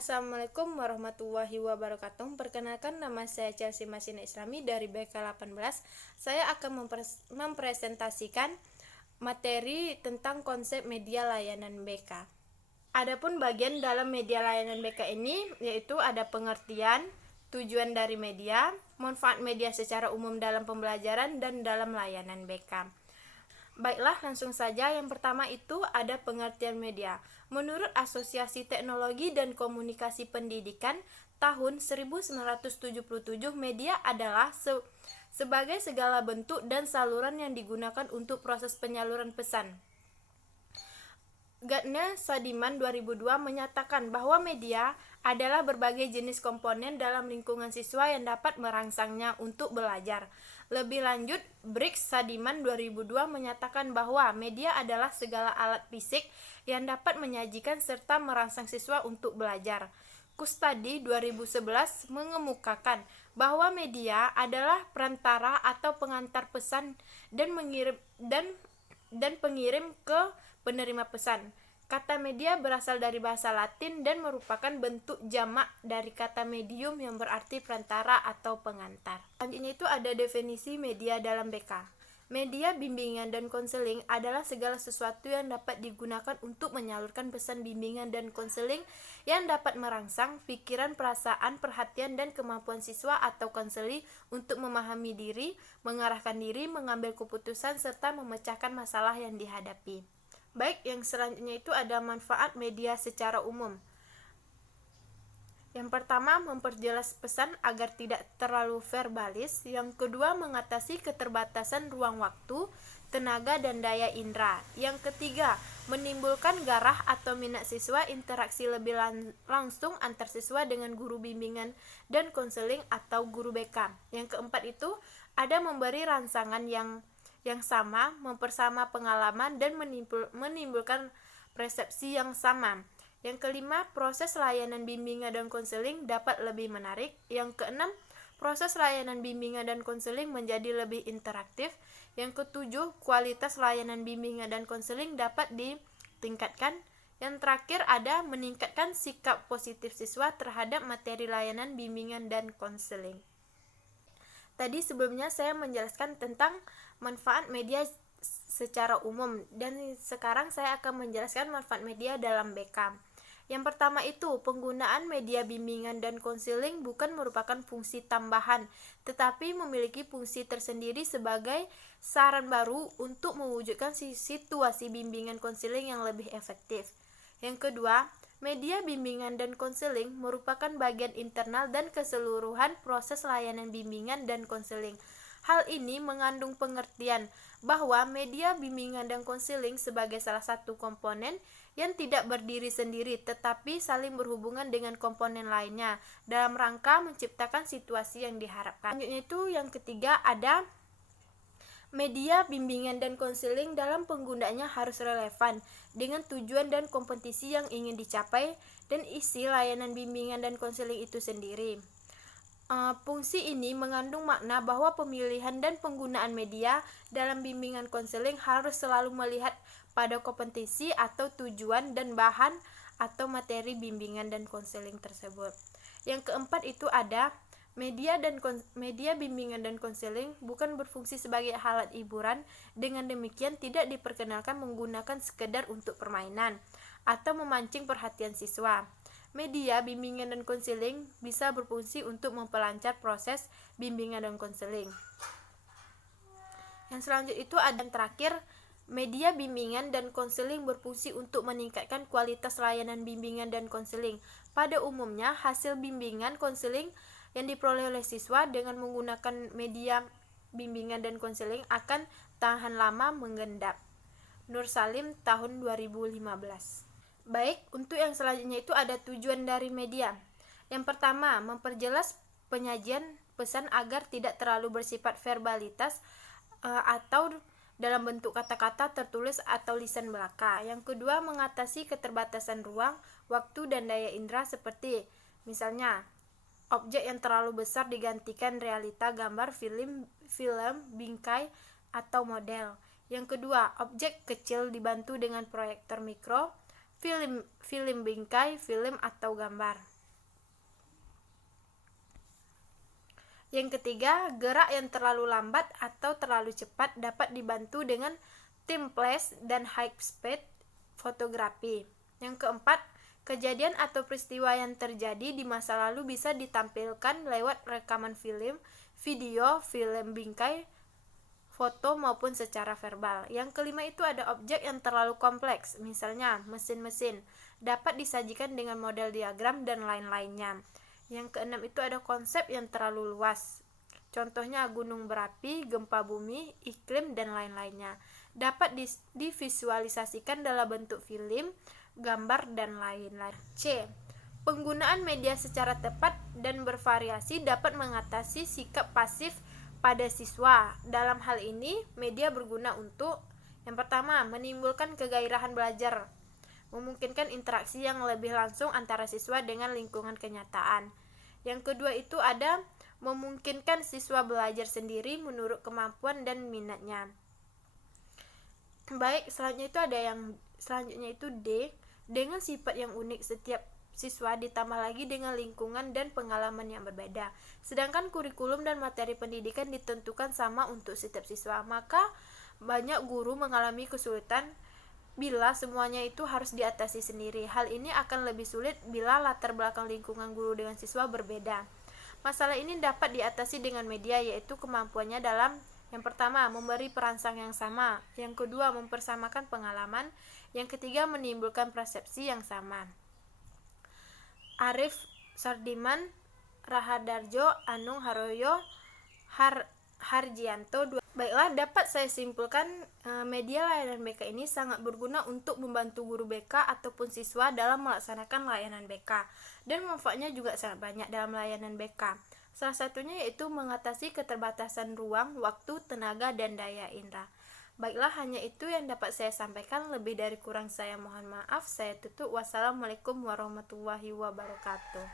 Assalamualaikum warahmatullahi wabarakatuh. Perkenalkan, nama saya Chelsea Masina Islami dari BK 18. Saya akan mempresentasikan materi tentang konsep media layanan BK. Adapun bagian dalam media layanan BK ini yaitu ada pengertian, tujuan dari media, manfaat media secara umum dalam pembelajaran dan dalam layanan BK. Baiklah, langsung saja. Yang pertama itu ada pengertian media. Menurut Asosiasi Teknologi dan Komunikasi Pendidikan tahun 1977, media adalah sebagai segala bentuk dan saluran yang digunakan untuk proses penyaluran pesan. Gardner Sadiman 2002 menyatakan bahwa media adalah berbagai jenis komponen dalam lingkungan siswa yang dapat merangsangnya untuk belajar. Lebih lanjut, Briggs Sadiman 2002 menyatakan bahwa media adalah segala alat fisik yang dapat menyajikan serta merangsang siswa untuk belajar. Kustadi 2011 mengemukakan bahwa media adalah perantara atau pengantar pesan dan pengirim ke penerima pesan. Kata media berasal dari bahasa Latin dan merupakan bentuk jamak dari kata medium yang berarti perantara atau pengantar. Selanjutnya itu ada definisi media dalam BK. Media bimbingan dan konseling adalah segala sesuatu yang dapat digunakan untuk menyalurkan pesan bimbingan dan konseling yang dapat merangsang pikiran, perasaan, perhatian, dan kemampuan siswa atau konseli untuk memahami diri, mengarahkan diri, mengambil keputusan, serta memecahkan masalah yang dihadapi. Baik, yang selanjutnya itu ada manfaat media secara umum. Yang pertama, memperjelas pesan agar tidak terlalu verbalis. Yang kedua, mengatasi keterbatasan ruang waktu, tenaga, dan daya indera. Yang ketiga, menimbulkan garah atau minat siswa, interaksi lebih langsung antar siswa dengan guru bimbingan dan konseling atau guru BK. Yang keempat itu ada memberi rangsangan yang sama, mempersama pengalaman, dan menimbulkan persepsi yang sama. Yang kelima, proses layanan bimbingan dan konseling dapat lebih menarik. Yang keenam, proses layanan bimbingan dan konseling menjadi lebih interaktif. Yang ketujuh, kualitas layanan bimbingan dan konseling dapat ditingkatkan. Yang terakhir ada meningkatkan sikap positif siswa terhadap materi layanan bimbingan dan konseling. Tadi sebelumnya saya menjelaskan tentang manfaat media secara umum, dan sekarang saya akan menjelaskan manfaat media dalam BK. Yang pertama itu, penggunaan media bimbingan dan konseling bukan merupakan fungsi tambahan, tetapi memiliki fungsi tersendiri sebagai saran baru untuk mewujudkan situasi bimbingan konseling yang lebih efektif. Yang kedua, media bimbingan dan konseling merupakan bagian internal dan keseluruhan proses layanan bimbingan dan konseling. Hal ini mengandung pengertian bahwa media bimbingan dan konseling sebagai salah satu komponen yang tidak berdiri sendiri tetapi saling berhubungan dengan komponen lainnya dalam rangka menciptakan situasi yang diharapkan. Selanjutnya itu yang ketiga ada media bimbingan dan konseling dalam penggunaannya harus relevan dengan tujuan dan kompetisi yang ingin dicapai dan isi layanan bimbingan dan konseling itu sendiri. Fungsi ini mengandung makna bahwa pemilihan dan penggunaan media dalam bimbingan konseling harus selalu melihat pada kompetisi atau tujuan dan bahan atau materi bimbingan dan konseling tersebut. Yang keempat itu ada media bimbingan dan konseling bukan berfungsi sebagai alat hiburan. Dengan demikian tidak diperkenalkan menggunakan sekedar untuk permainan atau memancing perhatian siswa. Media bimbingan dan konseling bisa berfungsi untuk memperlancar proses bimbingan dan konseling. Yang selanjutnya itu ada yang terakhir, media bimbingan dan konseling berfungsi untuk meningkatkan kualitas layanan bimbingan dan konseling. Pada umumnya, hasil bimbingan konseling yang diperoleh oleh siswa dengan menggunakan media bimbingan dan konseling akan tahan lama mengendap. Nur Salim tahun 2015. Baik, untuk yang selanjutnya itu ada tujuan dari media. Yang pertama, memperjelas penyajian pesan agar tidak terlalu bersifat verbalitas atau dalam bentuk kata-kata tertulis atau lisan belaka. Yang kedua, mengatasi keterbatasan ruang, waktu, dan daya indera seperti misalnya objek yang terlalu besar digantikan realita gambar, film, bingkai, atau model. Yang kedua, objek kecil dibantu dengan proyektor mikro, film bingkai, film atau gambar. Yang ketiga, gerak yang terlalu lambat atau terlalu cepat dapat dibantu dengan tim flash dan high speed fotografi. Yang keempat, kejadian atau peristiwa yang terjadi di masa lalu bisa ditampilkan lewat rekaman film, video, film bingkai, foto maupun secara verbal. Yang kelima itu ada objek yang terlalu kompleks, misalnya mesin-mesin, dapat disajikan dengan model diagram dan lain-lainnya. Yang keenam itu ada konsep yang terlalu luas. Contohnya gunung berapi, gempa bumi, iklim, dan lain-lainnya. Dapat divisualisasikan dalam bentuk film, gambar, dan lain-lain. C. Penggunaan media secara tepat dan bervariasi dapat mengatasi sikap pasif pada siswa. Dalam hal ini, media berguna untuk yang pertama, menimbulkan kegairahan belajar, memungkinkan interaksi yang lebih langsung antara siswa dengan lingkungan kenyataan. Yang kedua itu ada memungkinkan siswa belajar sendiri menurut kemampuan dan minatnya. Baik, selanjutnya itu D, dengan sifat yang unik setiap siswa ditambah lagi dengan lingkungan dan pengalaman yang berbeda. Sedangkan kurikulum dan materi pendidikan ditentukan sama untuk setiap siswa, maka banyak guru mengalami kesulitan bila semuanya itu harus diatasi sendiri. Hal ini akan lebih sulit bila latar belakang lingkungan guru dengan siswa berbeda. Masalah ini dapat diatasi dengan media, yaitu kemampuannya dalam yang pertama, memberi perangsang yang sama. Yang kedua, mempersamakan pengalaman. Yang ketiga, menimbulkan persepsi yang sama. Arif Sardiman, Rahadarjo, Anung Haroyo, Harjianto. Baiklah, dapat saya simpulkan media layanan BK ini sangat berguna untuk membantu guru BK ataupun siswa dalam melaksanakan layanan BK, dan manfaatnya juga sangat banyak dalam layanan BK. Salah satunya yaitu mengatasi keterbatasan ruang, waktu, tenaga, dan daya indera. Baiklah, hanya itu yang dapat saya sampaikan. Lebih dari kurang saya mohon maaf. Saya tutup. Wassalamualaikum warahmatullahi wabarakatuh.